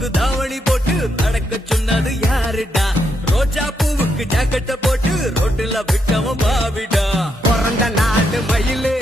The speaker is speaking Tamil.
பூவுக்கு தாவணி போட்டு நடக்க சொன்னது யாருடா? ரோஜா பூவுக்கு ஜாக்கெட்ட போட்டு ரோட்டுல விட்டவன் பாவிடா. பிறந்த நாடு மயிலே